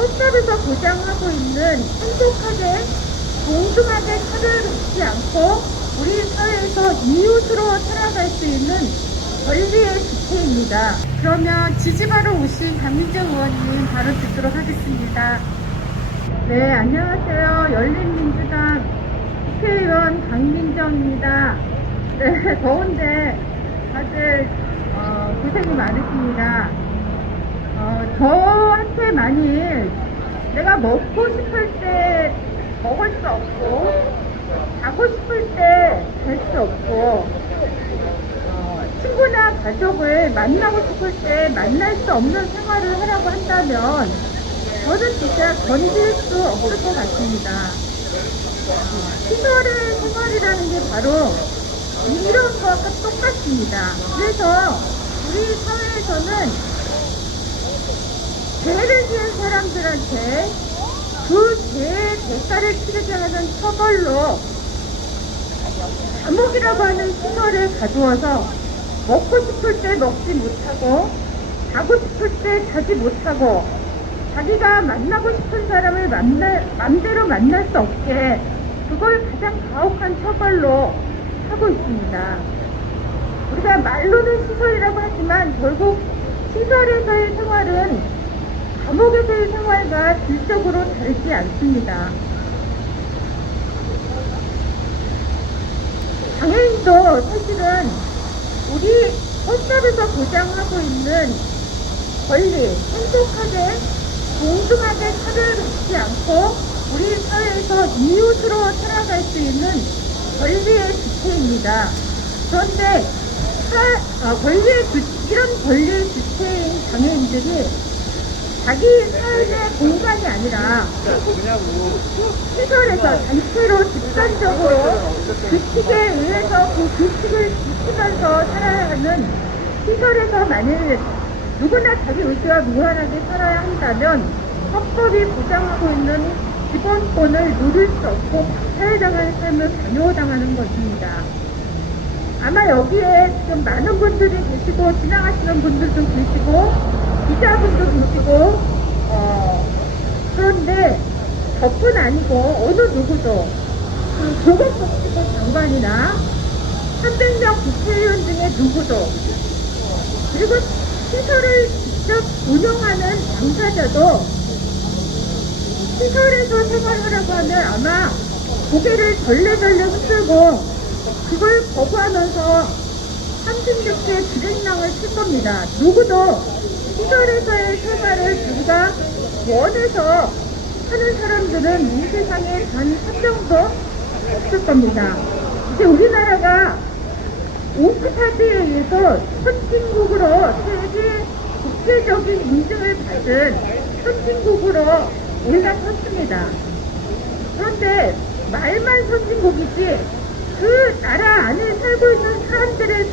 헌법에서 보장하고 있는 행복하게 동등하게 차별을 받지 않고 우리 사회에서 이웃으로 살아갈 수 있는 권리의 주체입니다. 그러면 지지바로 오신 강민정 의원님 바로 듣도록 하겠습니다. 네, 안녕하세요. 열린민주당 국회의원 강민정입니다. 네, 더운데 다들 어, 고생이 많으십니다. 어, 저한테 만일 내가 먹고 싶을 때 먹을 수 없고 자고 싶을 때 잘 수 없고 어, 친구나 가족을 만나고 싶을 때 만날 수 없는 생활을 하라고 한다면 저는 진짜 견딜 수 없을 것 같습니다. 어, 시설의 생활이라는 게 바로 이런 것과 똑같습니다. 그래서 우리 사회에서는 죄를 지은 사람들한테 그 죄의 대가를 치르게 하는 처벌로 감옥이라고 하는 시설을 가두어서 먹고 싶을 때 먹지 못하고 자고 싶을 때 자지 못하고 자기가 만나고 싶은 사람을 만날, 맘대로 만날 수 없게 그걸 가장 가혹한 처벌로 하고 있습니다. 우리가 말로는 시설이라고 하지만 결국 시설에서의 생활은 감옥에서의 생활과 질적으로 다르지 않습니다. 장애인도 사실은 우리 헌법에서 보장하고 있는 권리, 행복하게, 동등하게 차별받지 않고 우리 사회에서 이웃으로 살아갈 수 있는 권리의 주체입니다. 그런데 사- 어, 권리의 주, 이런 권리의 주체인 장애인들이 자기 삶의 공간이 아니라 시설에서 단체로 집단적으로 규칙에 의해서 그 규칙을 지키면서 살아야 하는 시설에서 만일 누구나 자기 의지와 무한하게 살아야 한다면 헌법이 보장하고 있는 기본권을 누릴 수 없고 박탈당하는 삶을 강요당하는 것입니다. 아마 여기에 지금 많은 분들이 계시고 지나가시는 분들도 계시고 기자분도 계시고 어, 그런데 저뿐 아니고 어느 누구도 그 보건복지부 장관이나 300명 국회의원 중에 누구도 그리고 시설을 직접 운영하는 당사자도 시설에서 생활하라고 하면 아마 고개를 절레절레 흔들고 그걸 거부하면서 36세 불행랑을 칠 겁니다. 누구도 시설에서의 생활을 자기가 원해서 하는 사람들은 이 세상에 단 한 명도 없을 겁니다. 이제 우리나라가 오크타드에 의해서 선진국으로 세계 국제적인 인증을 받은 선진국으로 올라섰습니다. 그런데 말만 선진국이지 그 나라 안에 살고 있는 사람들의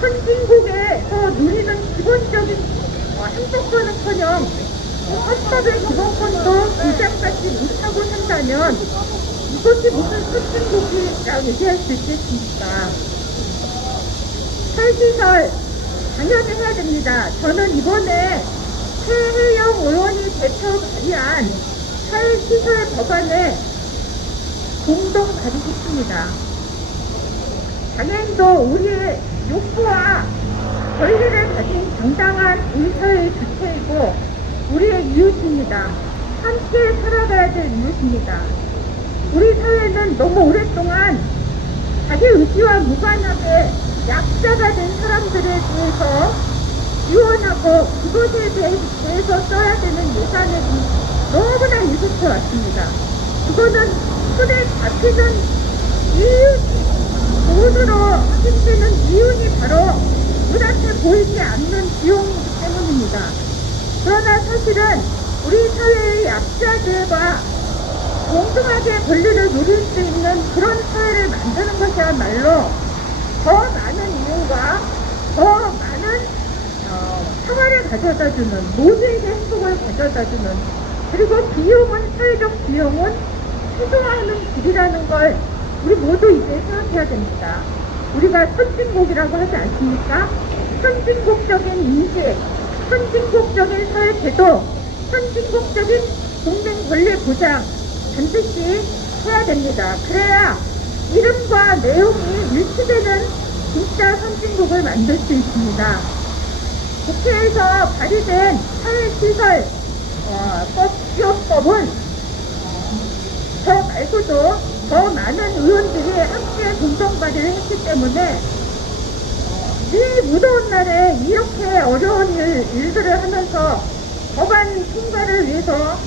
선진국에서 누리는 기본적인 어, 행복권은커녕 헌법의 기본권도 보장받지 못하고 산다면 이것이 무슨 선진국이라고 얘기할 수 있겠습니까? 설시설 당연히 해야 됩니다. 저는 이번에 최혜영 의원이 대표 발의한 사회시설 법안에 공동 가지고 싶습니다. 장애인도 우리의 욕구와 권리를 가진 당당한 의사의 주체이고 우리의 이웃입니다. 함께 살아가야 될 이웃입니다. 우리 사회는 너무 오랫동안 자기 의지와 무관하게 약자가 된 사람들에 대해서 지원하고 그것에 대해- 대해서 써야 되는 예산을 너무나 일부터 왔습니다. 그거는 손에 잡히는 이윤, 돈으로 힘쓰는 이윤이 바로 눈앞에 보이지 않는 비용이기 때문입니다. 그러나 사실은 우리 사회의 약자들과 공정하게 권리를 누릴 수 있는 그런 사회를 만드는 것이야말로 더 많은 이윤과 더 많은 어, 평화를 가져다주는 모두에게 행복을 가져다주는 그리고 비용은 사회적 비용은 최소화하는 길이라는 걸 우리 모두 이제 생각해야 됩니다. 우리가 선진국이라고 하지 않습니까? 선진국적인 인식, 선진국적인 사회 제도 선진국적인 국민 권리 보장 반드시 해야 됩니다. 그래야 이름과 내용이 일치되는 진짜 선진국을 만들 수 있습니다. 국회에서 발의된 사회시설 어, 법 시험법은 저 말고도 더 많은 의원들이 함께 공동 발의를 했기 때문에 이 무더운 날에 이렇게 어려운 일, 일들을 하면서 법안 통과를 위해서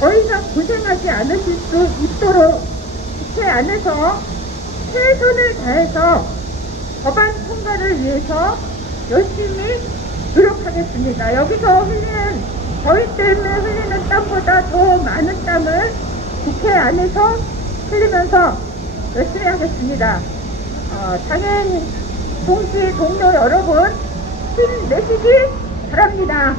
더 이상 고생하지 않으실 수 있도록 국회 안에서 최선을 다해서 법안 통과를 위해서 열심히 노력하겠습니다. 여기서 흘리는 저희 때문에 흘리는 땀보다 더 많은 땀을 국회 안에서 흘리면서 열심히 하겠습니다. 어, 당연 동시 동료 여러분 힘내시기 바랍니다.